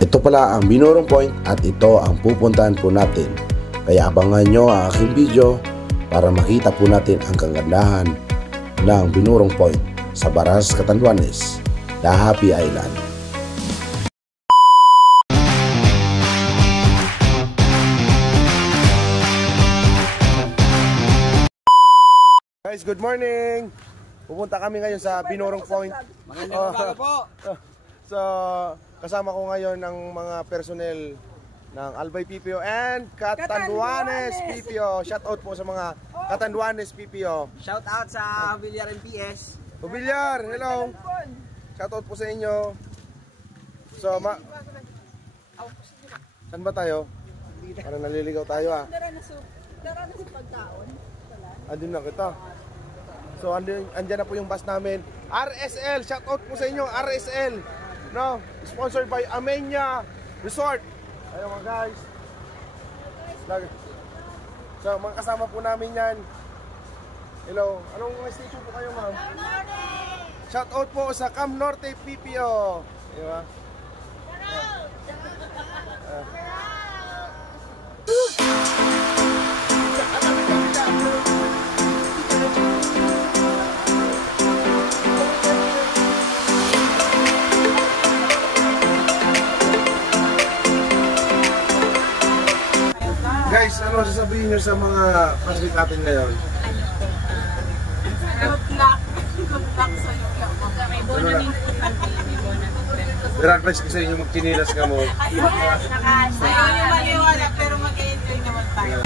Ito pala ang Binurong Point at ito ang pupuntahan po natin. Kaya abangan nyo ang aking video para makita po natin ang kagandahan ng Binurong Point sa Baras, Catanduanes, The Happy Island. Guys, good morning! Pupunta kami ngayon sa Binurong Point. Magandang umaga po! So, kasama ko ngayon ng mga personnel ng Albay PPO and Catanduanes PPO. Shout out po sa mga Catanduanes PPO. Shout out sa Villar MPS. Villar, hello! Shout out po sa inyo. So, saan ba tayo? Parang naliligaw tayo ah. Dara na sa pagkaon. Andun na kita. So, andyan na po yung bus namin. RSL, shout out po sa inyo, RSL. No, sponsored by Amenia Resort. Ayun mga guys. So, mga kasama po namin yan. Hello, anong station po kayo ma'am? Shout out po sa Cam Norte PPO. Diba? Guys, ano sasabihin nyo sa mga paslit natin ngayon? Good luck. Good luck sa iyo. May bono din. I-advise ko sa inyo magkinilas ka mo. Ayaw nyo maniwala pero mag-enjoy naman tayo.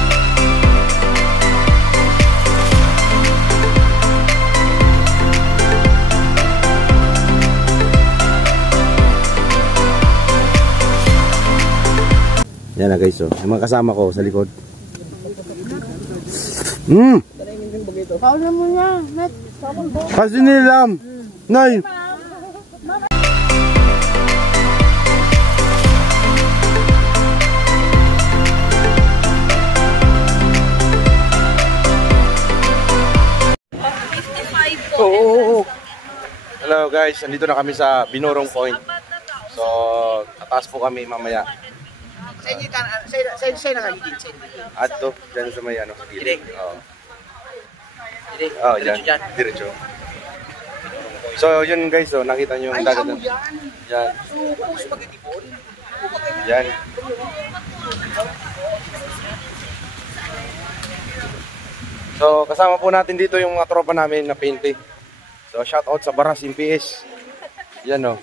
Yan na guys, oh. Yung mga kasama ko sa likod. Paula mo na. Kasi nilam. Nay. Oo. Hello guys, andito na kami sa Binurong Point. So, ataas po kami mamaya. Sa nakagiging sa Ato, dyan sa may ano, sa gilid. Oo. Diretso Dyan. Diretso. So, yun guys, oh, nakita nyo yung dagat. Yan. Yan. So, kasama po natin dito yung mga tropa namin na painte. So, shout out sa Baras MPS. Yan oh.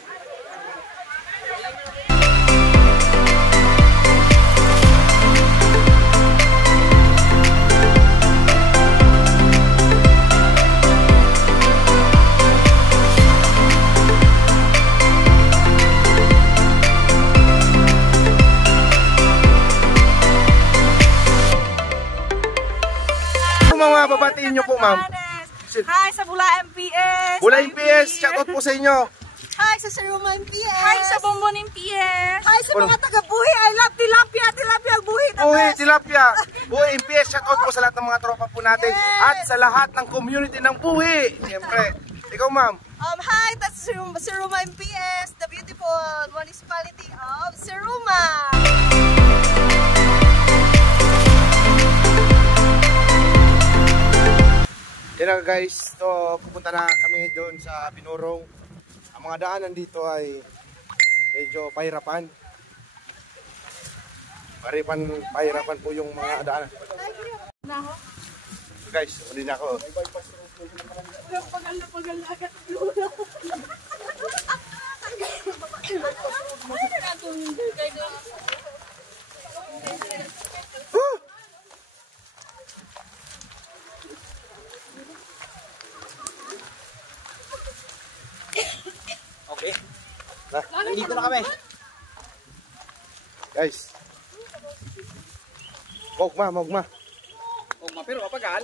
Mga babatiin nyo po, ma'am. Hi sa Bula MPS. Bula MPS, shoutout po sa inyo. Hi sa Saruma MPS. Hi sa Bongbong MPS. Hi sa mga taga-Buhi. I love tilapia. Tilapia buhi. Buhi, tilapia. Buhi MPS, shoutout po sa lahat ng mga tropa po natin. Yes. At sa lahat ng community ng Buhi. Siyempre. Ikaw, ma'am. Hi, that's Saruma MPS, the beautiful municipality of Saruma. Yan na guys, so pupunta na kami doon sa Binurong. Ang mga daanan dito ay medyo pahirapan. Pahirapan po yung mga daanan. So guys, uli na ako. Okay. Nandito na kami. Guys. Mogma. Pero kapagal.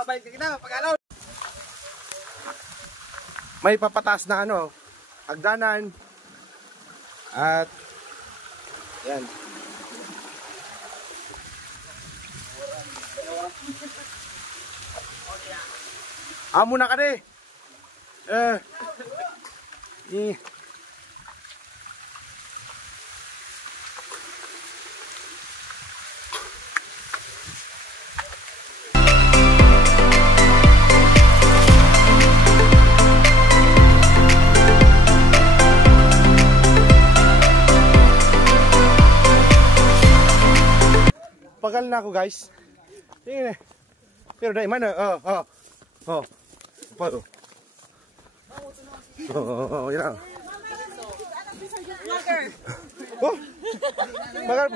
Balik kita, pag-alaw. May papataas na ano, hagdanan. At yan. Amo na ka di. Pagal na ako guys. Tingnan. Pero dai mana? Apa tu? Ya. Oh. Pagal.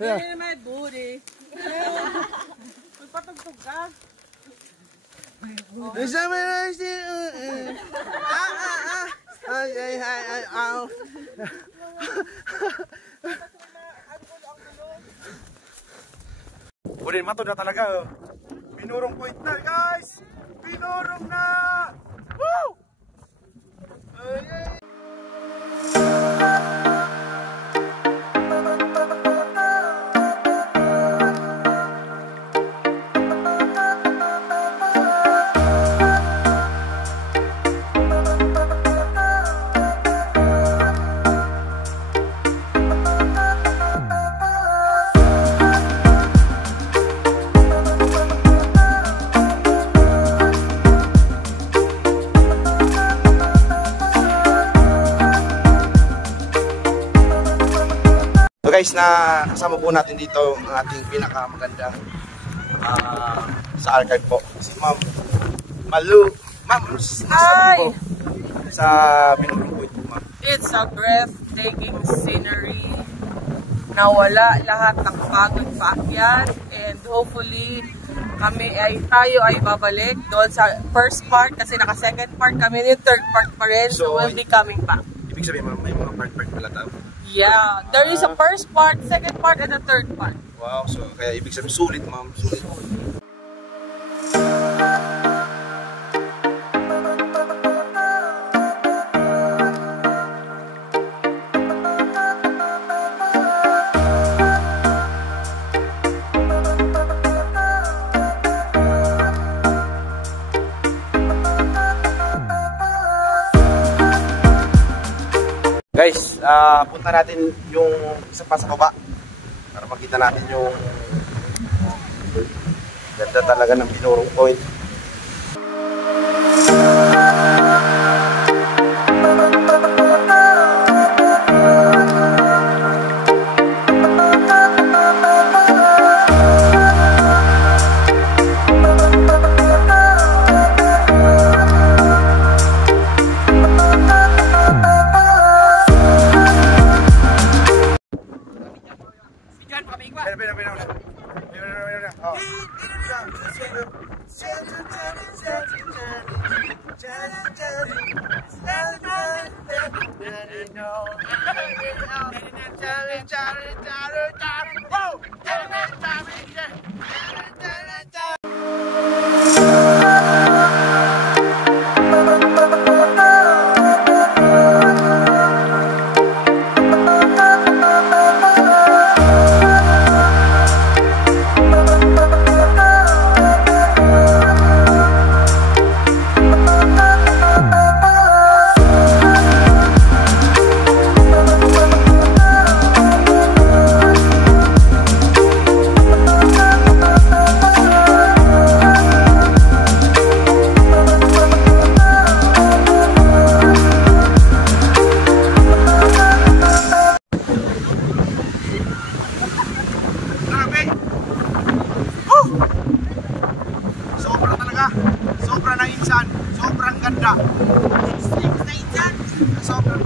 Ya. Ini may booty. Magpatugtog ka. Sama na si. Ay. Udah matod na talaga. Binurong point na guys. Binurong na. Woo! So guys, na kasama po natin dito ang ating pinakamaganda sa archive po. Si Ma'am Malu. Ma'am, nasabi po sa binurong point po, ma'am. It's a breathtaking scenery. Nawala lahat ng pagod paakyat, and hopefully tayo ay babalik doon sa first part kasi naka second part kami, yung third part pa rin, so we'll be coming back. Ibig sabihin, ma'am, may mga part pala tao. Yeah, there is a first part, second part, and a third part. Wow, so kaya ibig sabihin sulit, ma'am, sulit. Guys, punta natin yung isa pa sa baba para makita natin yung ganda talaga ng binurong point. Sobra na insan, sobrang ganda. Na insan, sobrang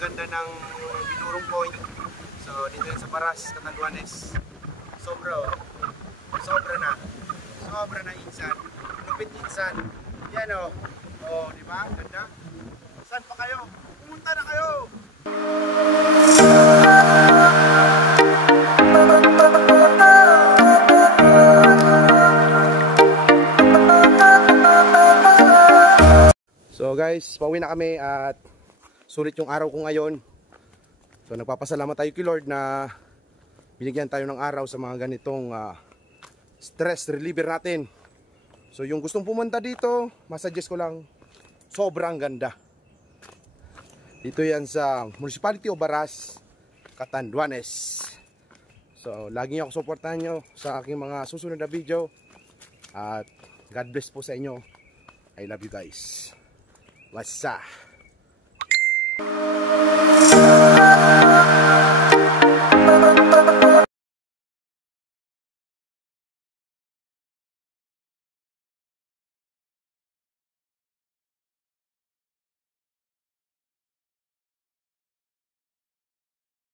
ganda ng binurong point. Baras, Catanduanes. Sobra na. Sobra na insan. Lupit insan. Yan o. Oh, di ba? Ganda. Saan pa kayo? Pumunta na kayo! So guys, pauwi na kami at sulit yung araw ko ngayon. So nagpapasalamat tayo kay Lord na binigyan tayo ng araw sa mga ganitong stress reliever natin. So yung gustong pumunta dito, masuggest ko lang, sobrang ganda. Dito yan sa Municipality of Baras, Catanduanes. So lagi niyo ako suportahan nyo sa aking mga susunod na video. At God bless po sa inyo. I love you guys. What's up?